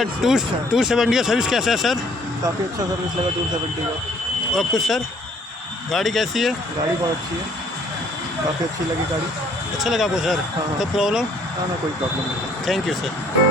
आपका 270 का सर्विस कैसा है सर? काफ़ी अच्छा सर्विस लगा 270 का। और कुछ सर, गाड़ी कैसी है? गाड़ी बहुत अच्छी है, काफ़ी अच्छी लगी गाड़ी। अच्छा लगा आपको सर? हाँ। तो प्रॉब्लम? हाँ ना, कोई प्रॉब्लम नहीं। Thank you sir.